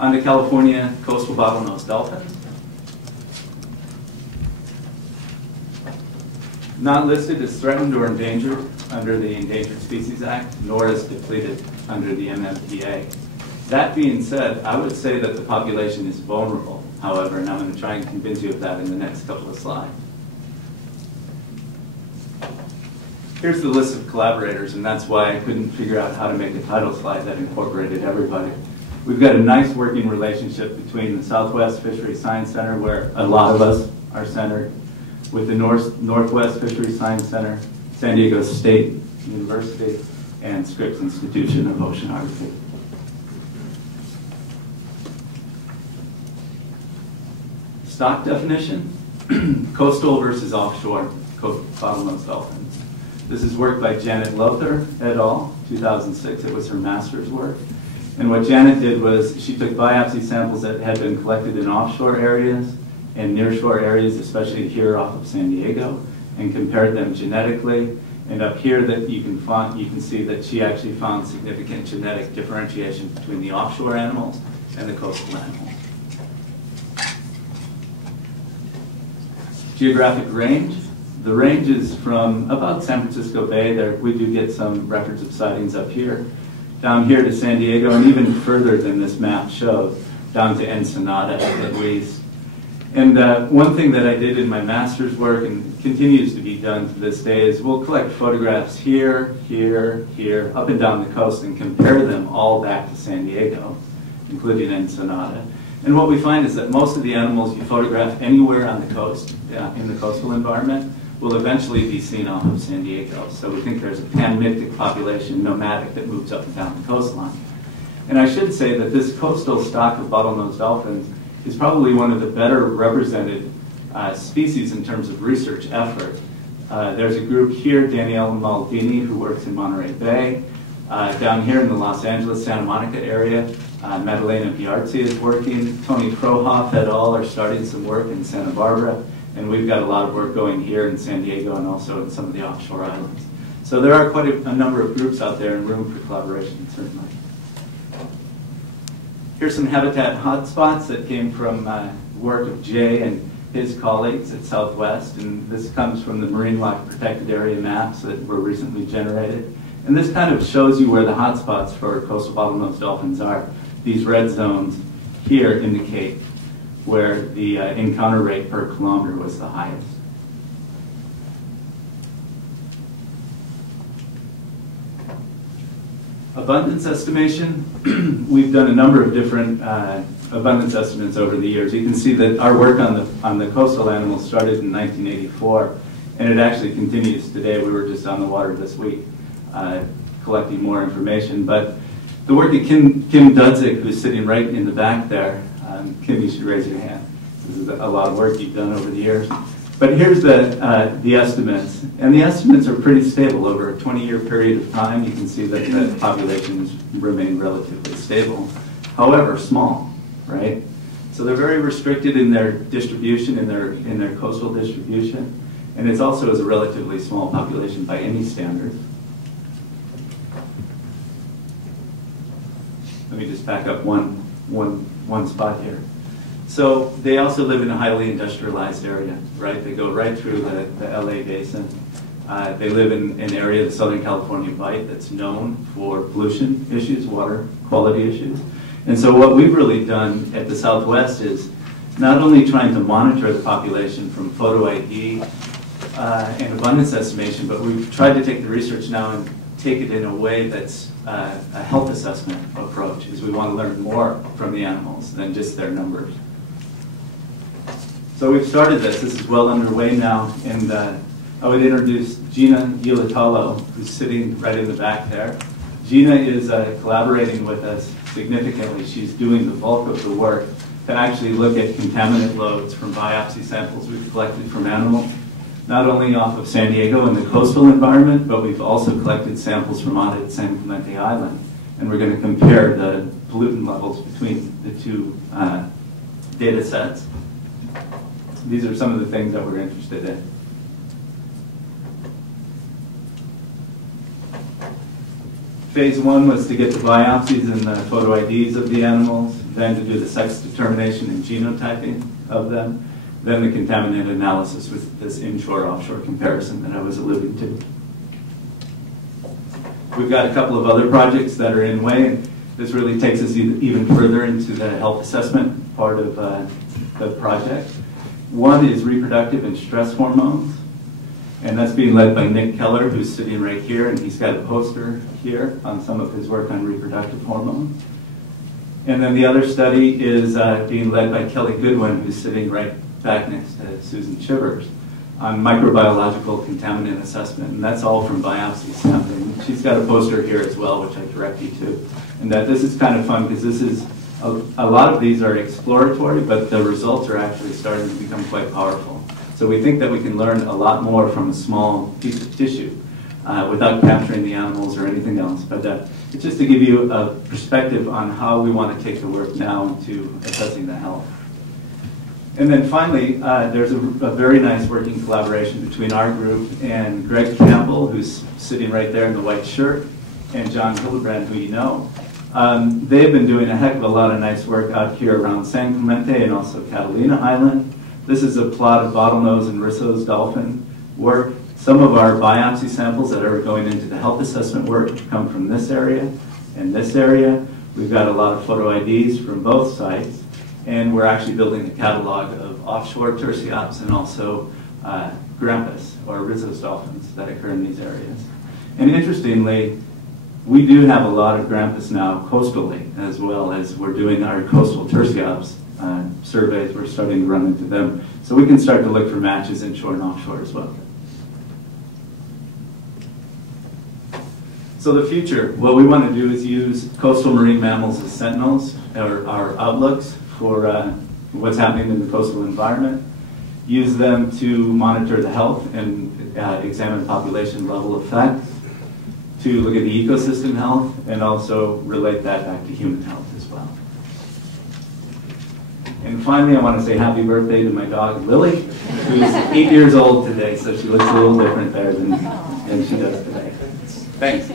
On to California coastal bottlenose dolphins. Not listed as threatened or endangered under the Endangered Species Act, nor as depleted under the MMPA. That being said, I would say that the population is vulnerable, however, and I'm going to try and convince you of that in the next couple of slides. Here's the list of collaborators, and that's why I couldn't figure out how to make a title slide that incorporated everybody. We've got a nice working relationship between the Southwest Fisheries Science Center, where a lot of us are centered, with the Northwest Fisheries Science Center, San Diego State University, and Scripps Institution of Oceanography. Stock definition, coastal versus offshore bottlenose dolphins. This is work by Janet Lother et al., 2006. It was her master's work. And what Janet did was she took biopsy samples that had been collected in offshore areas and nearshore areas, especially here off of San Diego, and compared them genetically. And up here that you can see that she actually found significant genetic differentiation between the offshore animals and the coastal animals. Geographic range. The range is from about San Francisco Bay. There, we do get some records of sightings up here, down here to San Diego, and even further than this map shows, down to Ensenada at least. And one thing that I did in my master's work, and continues to be done to this day, is we'll collect photographs here, here, here, up and down the coast, and compare them all back to San Diego, including Ensenada. And what we find is that most of the animals you photograph anywhere on the coast, in the coastal environment, will eventually be seen off of San Diego. So we think there's a panmictic population, nomadic, that moves up and down the coastline. And I should say that this coastal stock of bottlenose dolphins is probably one of the better represented species in terms of research effort. There's a group here, Danielle Maldini, who works in Monterey Bay. Down here in the Los Angeles, Santa Monica area, Madalena Biarzi is working. Tony Krohoff et al. Are starting some work in Santa Barbara. And we've got a lot of work going here in San Diego and also in some of the offshore islands. So there are quite a number of groups out there and room for collaboration, certainly. Here's some habitat hotspots that came from work of Jay and his colleagues at Southwest. And this comes from the Marine Life Protected Area maps that were recently generated. And this kind of shows you where the hotspots for coastal bottlenose dolphins are. These red zones here indicate where the encounter rate per kilometer was the highest. Abundance estimation. We've done a number of different abundance estimates over the years. You can see that our work on the coastal animals started in 1984, and it actually continues today. We were just on the water this week collecting more information. But the work that Kim Dudzik, who's sitting right in the back there, Kim, you should raise your hand. This is a lot of work you've done over the years. But here's the estimates. And the estimates are pretty stable over a 20-year period of time. You can see that the populations remain relatively stable. However, small, right? So they're very restricted in their distribution, in their coastal distribution. And it's also as a relatively small population by any standard. Let me just back up one spot here. So they also live in a highly industrialized area, right? They go right through the LA basin. They live in an area, the Southern California Bight, that's known for pollution issues, water quality issues. And so what we've really done at the Southwest is not only trying to monitor the population from photo ID and abundance estimation, but we've tried to take the research now and take it in a way that's a health assessment approach, is we want to learn more from the animals than just their numbers. So we've started this. This is well underway now, and I would introduce Gina Ulatalo, who's sitting right in the back there. Gina is collaborating with us significantly. She's doing the bulk of the work to actually look at contaminant loads from biopsy samples we've collected from animals, not only off of San Diego and the coastal environment, but we've also collected samples from out at San Clemente Island. And we're going to compare the pollutant levels between the two data sets. These are some of the things that we're interested in. Phase 1 was to get the biopsies and the photo IDs of the animals, then to do the sex determination and genotyping of them, then the contaminant analysis with this inshore-offshore comparison that I was alluding to. We've got a couple of other projects that are in way, and this really takes us even further into the health assessment part of the project. One is reproductive and stress hormones, and that's being led by Nick Keller, who's sitting right here, and he's got a poster here on some of his work on reproductive hormones. And then the other study is being led by Kelly Goodwin, who's sitting right back next to Susan Chivers, on microbiological contaminant assessment, and that's all from biopsy sampling. She's got a poster here as well, which I direct you to. And that this is kind of fun because this is, a lot of these are exploratory, but the results are actually starting to become quite powerful. So we think that we can learn a lot more from a small piece of tissue without capturing the animals or anything else. But it's just to give you a perspective on how we want to take the work now into assessing the health. And then finally, there's a very nice working collaboration between our group and Greg Campbell, who's sitting right there in the white shirt, and John Hildebrand, who you know. They've been doing a heck of a lot of nice work out here around San Clemente and also Catalina Island. This is a plot of bottlenose and Risso's dolphin work. Some of our biopsy samples that are going into the health assessment work come from this area and this area. We've got a lot of photo IDs from both sites, and we're actually building a catalog of offshore terciops and also grampus, or Risso's dolphins, that occur in these areas. And interestingly, we do have a lot of grampus now coastally, as well as we're doing our coastal terciops surveys. We're starting to run into them. So we can start to look for matches inshore and offshore as well. So the future, what we want to do is use coastal marine mammals as sentinels, or our outlooks for what's happening in the coastal environment, use them to monitor the health and examine population level effects, to look at the ecosystem health, and also relate that back to human health as well. And finally, I want to say happy birthday to my dog, Lily, who's 8 years old today, so she looks a little different there than she does today. Thanks.